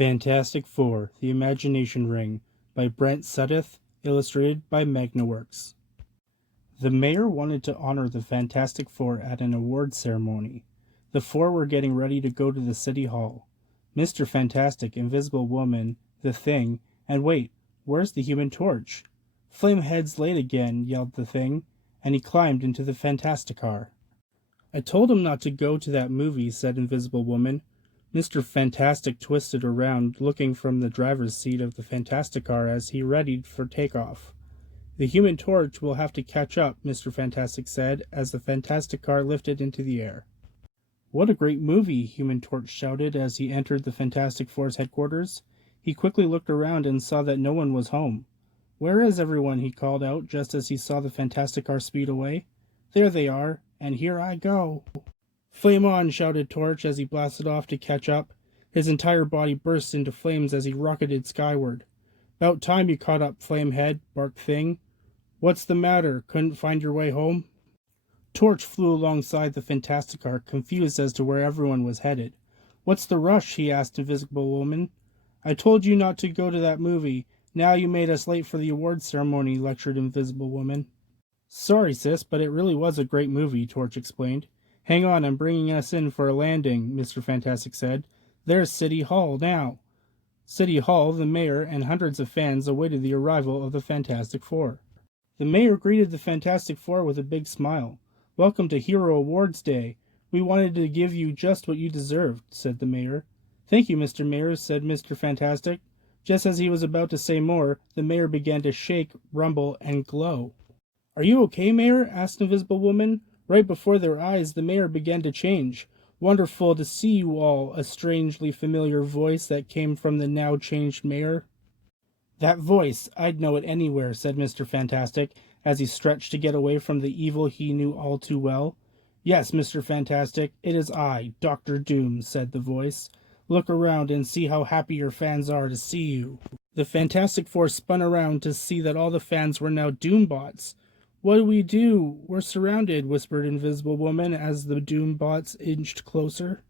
Fantastic Four: The Imagination Ring by Brent Sudduth, illustrated by Magnaworks. The mayor wanted to honor the Fantastic Four at an award ceremony. The four were getting ready to go to the city hall. Mr. Fantastic, Invisible Woman, the Thing, and wait, where's the Human Torch? Flamehead's late again, yelled the Thing, and he climbed into the Fantasticar. I told him not to go to that movie, said Invisible Woman. Mr. Fantastic twisted around, looking from the driver's seat of the Fantasticar as he readied for takeoff. The Human Torch will have to catch up, Mr. Fantastic said, as the Fantasticar lifted into the air. What a great movie, Human Torch shouted as he entered the Fantastic Four's headquarters. He quickly looked around and saw that no one was home. Where is everyone? He called out just as he saw the Fantasticar speed away. There they are, and here I go. Flame on, shouted Torch as he blasted off to catch up. His entire body burst into flames as he rocketed skyward. About time you caught up, Flamehead, barked Thing. What's the matter? Couldn't find your way home? Torch flew alongside the Fantasticar, confused as to where everyone was headed. What's the rush? He asked Invisible Woman. I told you not to go to that movie. Now you made us late for the award ceremony, lectured Invisible Woman. Sorry, sis, but it really was a great movie, Torch explained. Hang on, I'm bringing us in for a landing, Mr. Fantastic said. There's City Hall now. City Hall, the mayor, and hundreds of fans awaited the arrival of the Fantastic Four. The mayor greeted the Fantastic Four with a big smile. Welcome to Hero Awards Day. We wanted to give you just what you deserved, said the mayor. Thank you, Mr. Mayor, said Mr. Fantastic. Just as he was about to say more, the mayor began to shake, rumble, and glow. Are you okay, Mayor? Asked Invisible Woman. Right before their eyes, the mayor began to change. Wonderful to see you all, a strangely familiar voice that came from the now changed mayor. That voice, I'd know it anywhere, said Mr. Fantastic, as he stretched to get away from the evil he knew all too well. Yes, Mr. Fantastic, it is I, Dr. Doom, said the voice. Look around and see how happy your fans are to see you. The Fantastic Four spun around to see that all the fans were now Doombots. What do we do? We're surrounded, whispered Invisible Woman as the Doombots inched closer.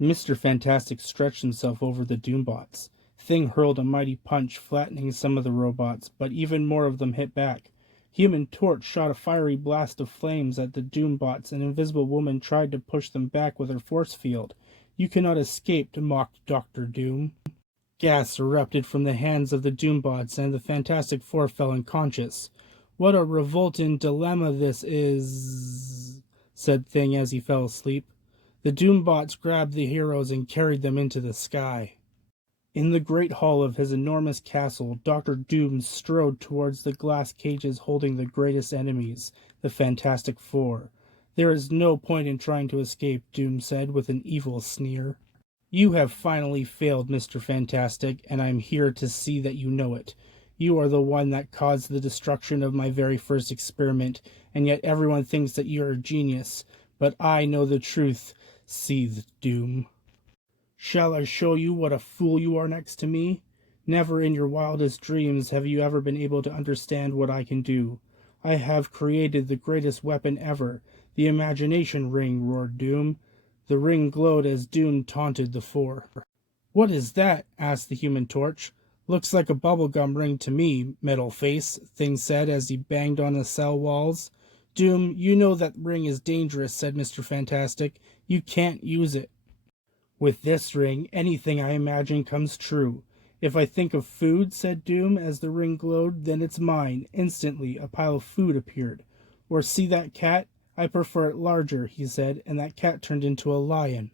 Mr. Fantastic stretched himself over the Doombots. Thing hurled a mighty punch, flattening some of the robots, but even more of them hit back. Human Torch shot a fiery blast of flames at the Doombots, and Invisible Woman tried to push them back with her force field. You cannot escape, mocked Dr. Doom. Gas erupted from the hands of the Doombots, and the Fantastic Four fell unconscious. What a revolting dilemma this is, said Thing as he fell asleep. The Doombots grabbed the heroes and carried them into the sky. In the great hall of his enormous castle, Dr. Doom strode towards the glass cages holding the greatest enemies, the Fantastic Four. There is no point in trying to escape, Doom said with an evil sneer. You have finally failed, Mr. Fantastic, and I'm here to see that you know it. You are the one that caused the destruction of my very first experiment, and yet everyone thinks that you're a genius. But I know the truth, seethed Doom. Shall I show you what a fool you are next to me? Never in your wildest dreams have you ever been able to understand what I can do. I have created the greatest weapon ever, the Imagination Ring, roared Doom. The ring glowed as Doom taunted the four. What is that? Asked the Human Torch. Looks like a bubblegum ring to me, Metal Face, Thing said as he banged on the cell walls. Doom, you know that ring is dangerous, said Mr. Fantastic. You can't use it. With this ring, anything I imagine comes true. If I think of food, said Doom as the ring glowed, then it's mine. Instantly, a pile of food appeared. Or see that cat? I prefer it larger, he said, and that cat turned into a lion.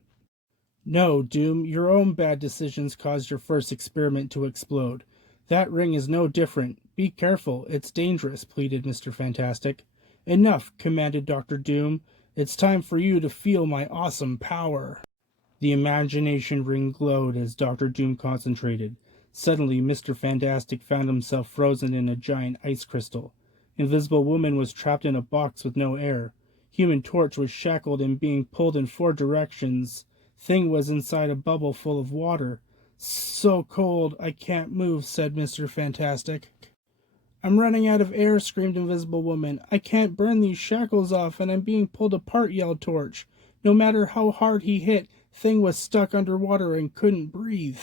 No, Doom, your own bad decisions caused your first experiment to explode. That ring is no different. Be careful, it's dangerous, pleaded Mr. Fantastic. Enough, commanded Dr. Doom. It's time for you to feel my awesome power. The Imagination Ring glowed as Dr. Doom concentrated. Suddenly, Mr. Fantastic found himself frozen in a giant ice crystal. Invisible Woman was trapped in a box with no air. Human Torch was shackled and being pulled in 4 directions. Thing was inside a bubble full of water. So cold, I can't move, said Mr. Fantastic. I'm running out of air, screamed Invisible Woman. I can't burn these shackles off, and I'm being pulled apart, yelled Torch. No matter how hard he hit, Thing was stuck underwater and couldn't breathe.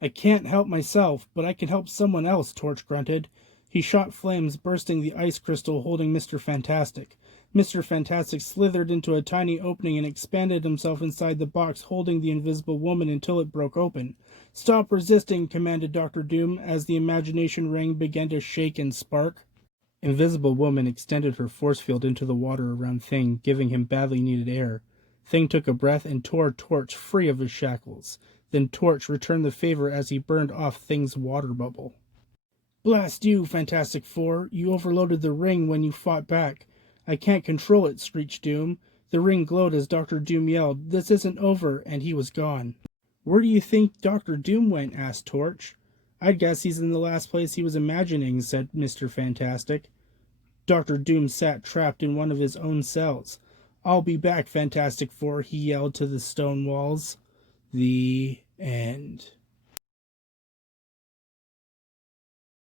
I can't help myself, but I can help someone else, Torch grunted. He shot flames, bursting the ice crystal holding Mr. Fantastic. Mr. Fantastic slithered into a tiny opening and expanded himself inside the box holding the invisible woman until it broke open. Stop resisting, commanded Dr. Doom as the imagination ring began to shake and spark. Invisible Woman extended her force field into the water around Thing, giving him badly needed air. Thing took a breath and tore Torch free of his shackles. Then Torch returned the favor as he burned off Thing's water bubble. Blast you, Fantastic Four! You overloaded the ring when you fought back. I can't control it, screeched Doom. The ring glowed as Dr. Doom yelled, "This isn't over," and he was gone. Where do you think Dr. Doom went? Asked Torch. I'd guess he's in the last place he was imagining, said Mr. Fantastic. Dr. Doom sat trapped in one of his own cells. I'll be back, Fantastic Four, he yelled to the stone walls. The end.